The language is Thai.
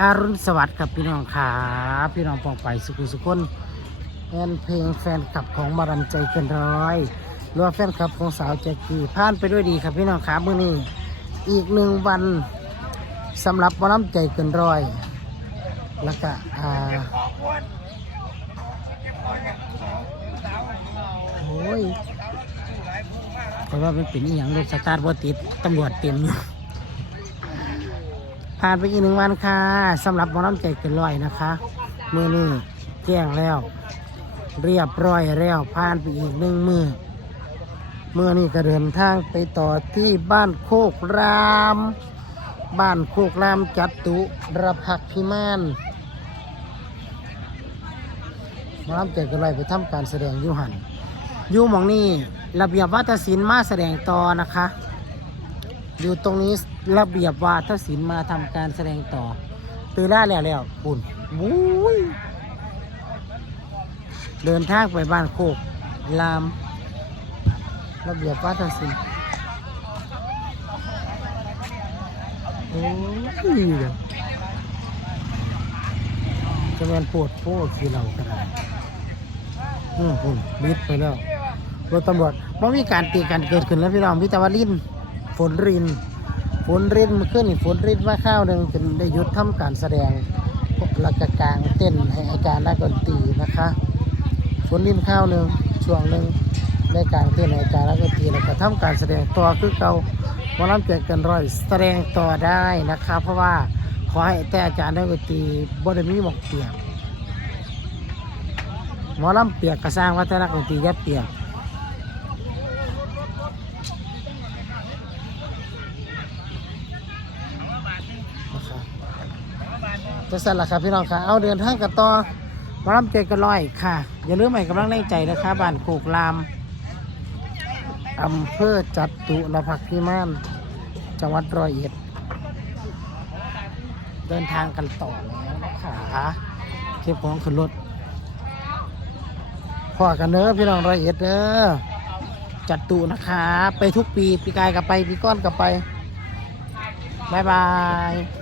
อารุณสวัสดิ์ครับพี่น้องขาพี่น้องปองไปสุขุสุคนแฟนเพลงแฟนคลับของมารำใจเกินร้อยรือว่าแฟนคลับของสาวแจ็กกี้ผ่านไปด้วยดีครับพี่น้องขามื้อนี้อีกหนึ่งวันสำหรับมารำใจเกินร้อย แล้วก็อ่าโอ้ยแต่ว่าเป็นเป็นอย่างรถสตาร์ทว่าติดตำรวจเต็มอยู่ ผ่านไปอีกหนึ่งวันค่ะสำหรับมอน้ำใจเกินร้อยนะคะมือนี้แจ้งแล้ว เรียบร้อยแล้วผ่านไปอีกหนึ่งมือเมื่อนี้ก็เดินทางไปต่อที่บ้านโคกราม บ้านโคกรามจัตุรพักพิมานมอน้ำใจเกินร้อยไปทำการแสดงยุหันยูหมองนี้ระเบียบวัฒนศิลป์มาแสดงต่อนะคะ อยู่ตรงนี้ระเบียบวาทศิลป์มาทำการแสดงต่อ ตื่นได้แล้วแล้วปุ่นวุ้ยเดินทางไปบ้านโคกลาม ระเบียบวาทศิลป์โอ้ยจะเป็นปวดโพดคือเราก็ได้อืมปุ่นมิดไปแล้วรถตำรวจไม่มีการตีกันเกิดขึ้นแล้วพี่น้องพิตาวาลิน ฝนริน ฝนรินเมื่อคืนนี่ฝนรินมาข้าวหนึ่งเป็นได้หยุดทำการแสดงหลักกลางเต้นให้อาจารย์นักดนตรีนะคะ ฝนรินข้าวหนึ่งช่วงหนึ่งในการเต้นให้อาจารย์นักดนตรีแล้วก็ทำการแสดงต่อคือเก่าหมอลำเกิดกันร้อยแสดงต่อได้นะคะ เพราะว่าขอให้แต่อาจารย์นักดนตรีบไดมีหมอกเปียกหมอลำเปียกกระสร้างว่าแต่นักดนตรีแยบเปียก นะครับ จะสั่นละครับพี่น้องค่ะ เอาเดินทางกันต่อมารับเจอกันร้อยค่ะ อย่าลืมให้กำลังแรงใจนะคะบ้านโคกรามอำเภอจัตุรพักษ์พิมานจังหวัดร้อยเอ็ด เดินทางกันต่อแล้วนะคะเก็บของขึ้นรถพอกันเนอพี่น้องร้อยเอ็ดเด้อจัตุนะคะ ไปทุกปี ปีกายกับไป ปีก้อนกับไปบายบาย